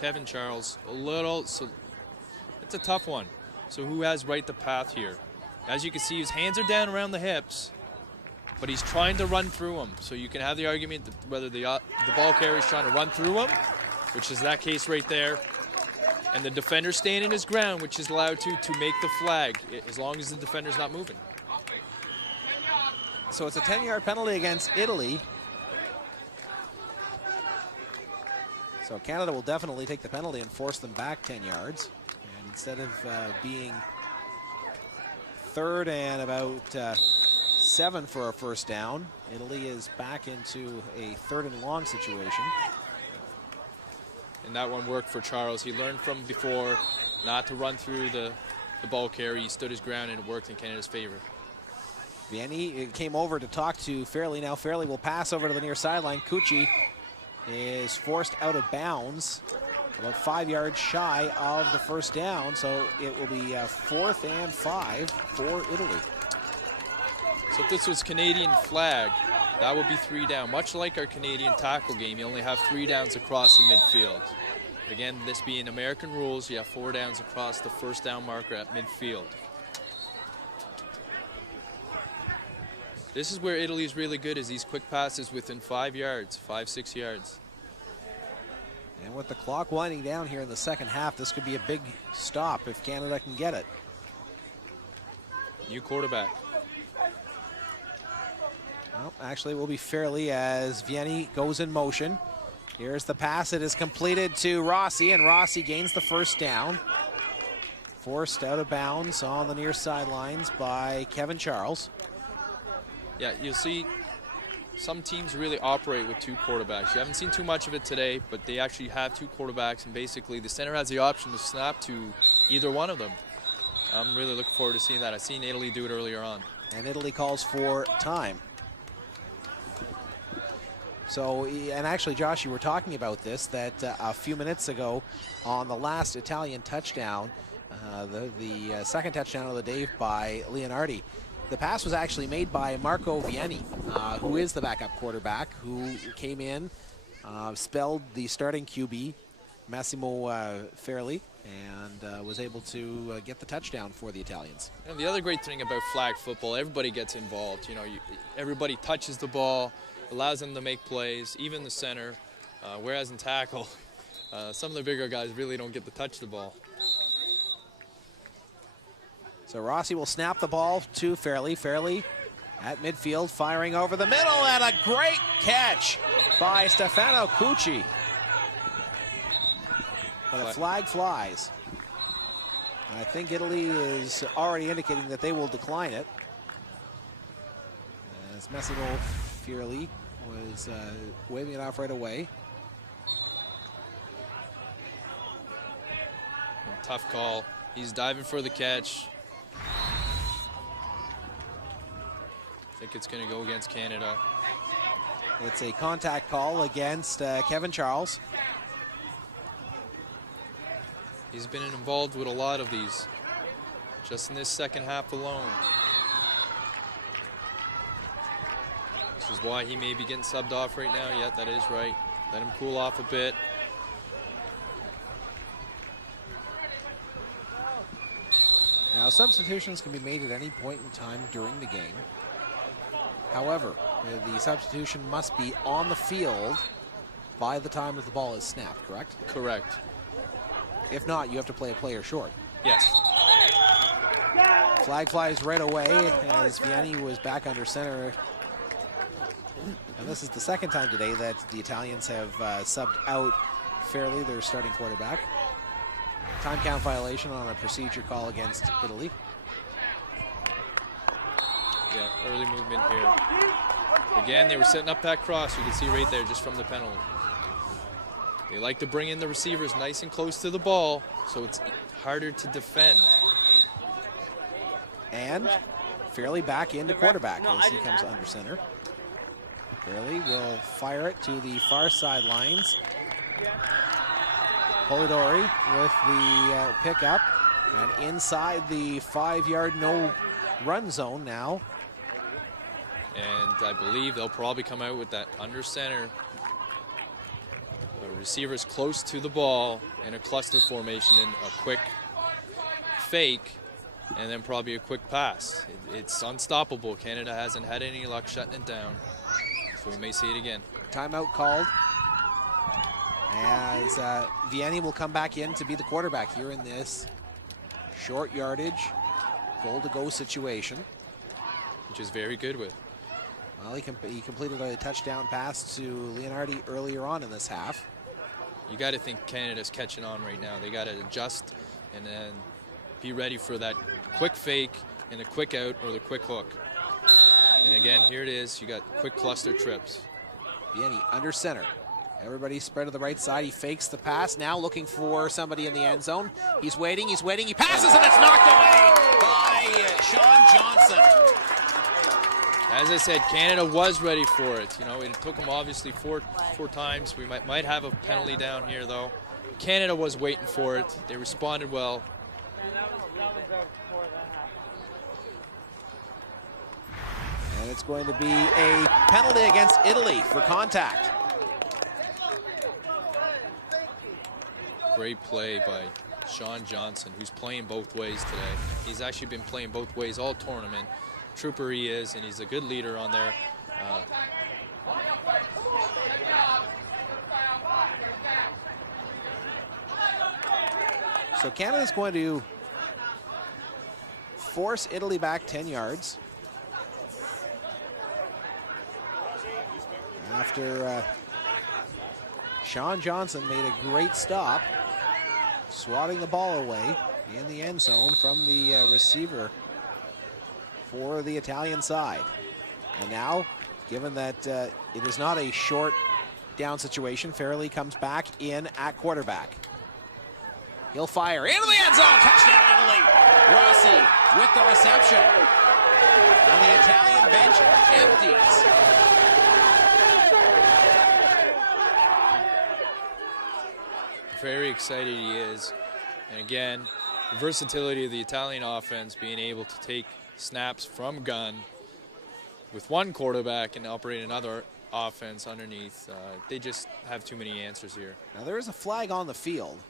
Kevin Charles a little, so it's a tough one. So who has right the path here? As you can see, his hands are down around the hips, but he's trying to run through him. So you can have the argument that whether the ball carrier is trying to run through him, which is that case right there, and the defender standing his ground, which is allowed to make the flag, as long as the defender's not moving. So it's a 10-yard penalty against Italy. So Canada will definitely take the penalty and force them back 10 yards. And instead of being 3rd and about 7 for a first down, Italy is back into a 3rd and long situation. And that one worked for Charles. He learned from before not to run through the ball carrier. He stood his ground and it worked in Canada's favor. Vianney came over to talk to Fairley. Now Fairley will pass over to the near sideline. Cucci is forced out of bounds, about 5 yards shy of the first down. So it will be 4th and 5 for Italy. So if this was Canadian flag, that would be 3 down. Much like our Canadian tackle game, you only have 3 downs across the midfield. Again, this being American rules, you have 4 downs across the first down marker at midfield. This is where Italy is really good, is these quick passes within 5 yards, 5-6 yards. And with the clock winding down here in the second half, this could be a big stop if Canada can get it. New quarterback. Well, actually, it will be Fairley as Vianney goes in motion. Here's the pass. It is completed to Rossi, and Rossi gains the first down. Forced out of bounds on the near sidelines by Kevin Charles. Yeah, you'll see some teams really operate with 2 quarterbacks. You haven't seen too much of it today, but they actually have 2 quarterbacks, and basically the center has the option to snap to either one of them. I'm really looking forward to seeing that. I've seen Italy do it earlier on. And Italy calls for time. So, and actually, Josh, you were talking about this, that a few minutes ago on the last Italian touchdown, the second touchdown of the day by Leonardi, the pass was actually made by Marco Vianney, who is the backup quarterback, who came in, spelled the starting QB, Massimo Fairley, and was able to get the touchdown for the Italians. And the other great thing about flag football, everybody gets involved. You know, everybody touches the ball, allows them to make plays, even the center, whereas in tackle, some of the bigger guys really don't get to touch the ball. So Rossi will snap the ball to Fairley. Fairley at midfield, firing over the middle, and a great catch by Stefano Cucci. But a flag flies. I think Italy is already indicating that they will decline it, as Massimo Fairley was waving it off right away. Tough call. He's diving for the catch. I think it's going to go against Canada. It's a contact call against Kevin Charles. He's been involved with a lot of these, just in this second half alone. This is why he may be getting subbed off right now. Yeah, that is right. Let him cool off a bit. Now, substitutions can be made at any point in time during the game. However, the substitution must be on the field by the time that the ball is snapped, correct? Correct. If not, you have to play a player short. Yes. Flag flies right away as Vianney was back under center. And this is the second time today that the Italians have subbed out Fairley, their starting quarterback. Time count violation on a procedure call against Italy. Yeah, early movement here. Again, they were setting up that cross. You can see right there just from the penalty. They like to bring in the receivers nice and close to the ball, so it's harder to defend. And Fairley back into quarterback as he comes under center. Fairley will fire it to the far sidelines. Polidori with the pickup, and inside the 5-yard no-run zone now. And I believe they'll probably come out with that under center Receivers close to the ball in a cluster formation and a quick fake, and then probably a quick pass. It's unstoppable. Canada hasn't had any luck shutting it down, so we may see it again. Timeout called as Vianney will come back in to be the quarterback here in this short yardage, goal-to-go situation. Which is very good with. Well, he completed a touchdown pass to Leonardi earlier on in this half. You got to think Canada's catching on right now. They got to adjust and then be ready for that quick fake and the quick out or the quick hook. And again, here it is. You got quick cluster trips. Vianney under center. Everybody spread to the right side. He fakes the pass. Now looking for somebody in the end zone. He's waiting. He passes, and it's knocked away by Sean Johnson. As I said, Canada was ready for it. You know, it took them obviously four times. We might have a penalty down here, though. Canada was waiting for it. They responded well. And it's going to be a penalty against Italy for contact. Great play by Sean Johnson, who's playing both ways today. He's actually been playing both ways all tournament. Trooper he is, and he's a good leader on there. So Canada's going to force Italy back 10 yards. After Sean Johnson made a great stop, swatting the ball away in the end zone from the receiver for the Italian side. And now, given that it is not a short down situation, Fairley comes back in at quarterback. He'll fire into the end zone. Touchdown, Italy. Rossi with the reception. And the Italian bench empties. Very excited he is. And again, the versatility of the Italian offense, being able to take snaps from gun with one quarterback and operate another offense underneath. They just have too many answers here. Now there is a flag on the field,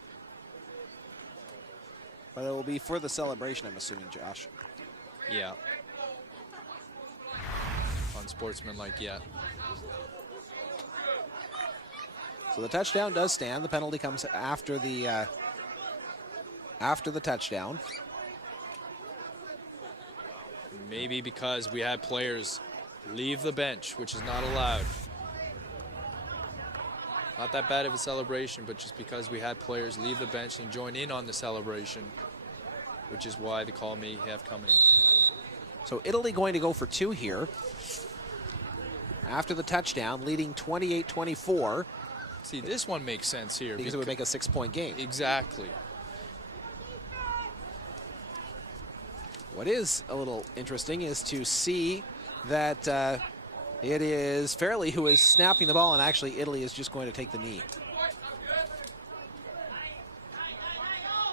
but it will be for the celebration, I'm assuming, Josh. Yeah. Unsportsmanlike yet. So the touchdown does stand. The penalty comes after the touchdown. Maybe because we had players leave the bench, which is not allowed. Not that bad of a celebration, but just because we had players leave the bench and join in on the celebration, which is why the call may have come in. So Italy going to go for two here after the touchdown, leading 28-24. See, this one makes sense here. Because it would make a 6-point game. Exactly. What is a little interesting is to see that it is Fairley who is snapping the ball, and actually Italy is just going to take the knee.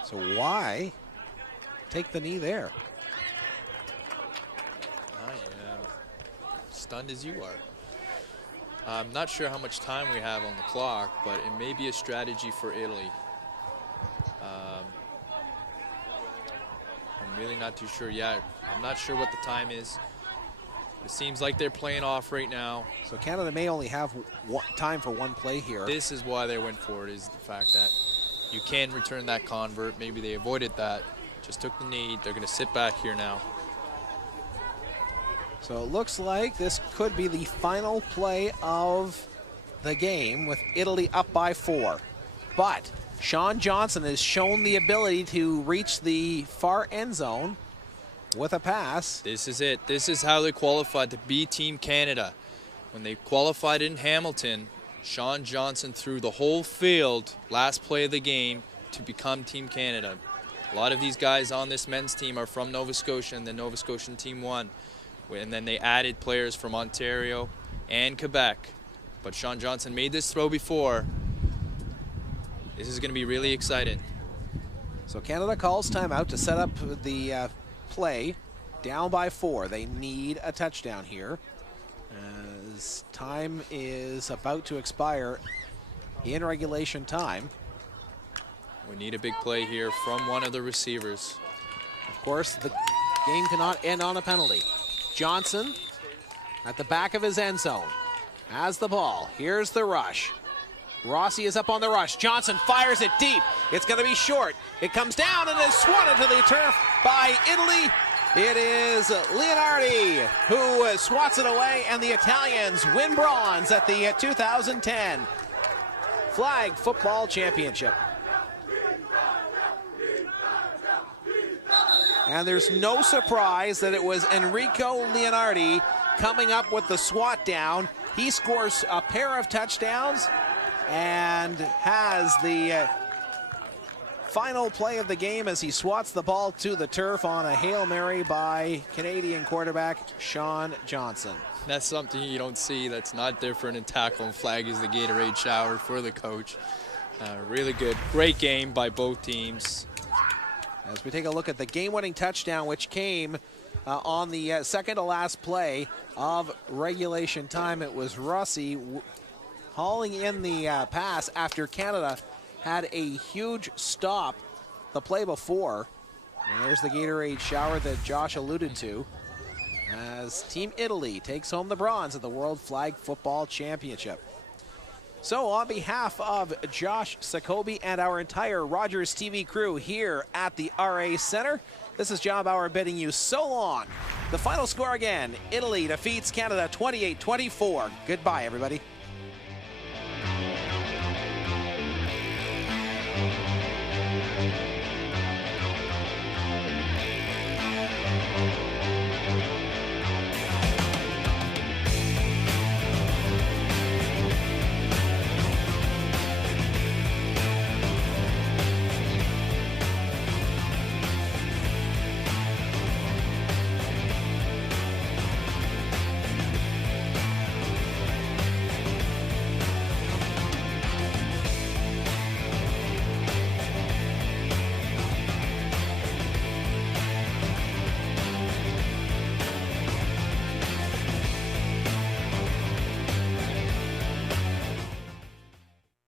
So why take the knee there? I am stunned as you are. I'm not sure how much time we have on the clock, but it may be a strategy for Italy. I'm really not too sure yet. I'm not sure what the time is. It seems like they're playing off right now. So Canada may only have time for one play here. This is why they went for it, is the fact that you can return that convert. Maybe they avoided that, just took the knee. They're going to sit back here now. So it looks like this could be the final play of the game with Italy up by 4. But Sean Johnson has shown the ability to reach the far end zone with a pass. This is it. This is how they qualified to be Team Canada. When they qualified in Hamilton, Sean Johnson threw the whole field last play of the game to become Team Canada. A lot of these guys on this men's team are from Nova Scotia, and the Nova Scotian team won. And then they added players from Ontario and Quebec. But Sean Johnson made this throw before. This is going to be really exciting. So Canada calls timeout to set up the play. Down by 4. They need a touchdown here, as time is about to expire in regulation time. We need a big play here from one of the receivers. Of course, the game cannot end on a penalty. Johnson at the back of his end zone has the ball. Here's the rush. Rossi is up on the rush. Johnson fires it deep. It's going to be short. It comes down and is swung into the turf by Italy. It is Leonardi who swats it away, and the Italians win bronze at the 2010 Flag Football Championship. And there's no surprise that it was Enrico Leonardi coming up with the swat down. He scores a pair of touchdowns and has the final play of the game as he swats the ball to the turf on a Hail Mary by Canadian quarterback Sean Johnson. That's something you don't see that's not different in tackle and flag is the Gatorade shower for the coach. Really good. Great game by both teams. As we take a look at the game-winning touchdown, which came on the second to last play of regulation time, it was Rossi hauling in the pass after Canada had a huge stop the play before. And there's the Gatorade shower that Josh alluded to as Team Italy takes home the bronze at the World Flag Football Championship. So on behalf of Josh Sakobi and our entire Rogers TV crew here at the RA Center, this is John Bauer bidding you so long. The final score again, Italy defeats Canada 28-24. Goodbye, everybody.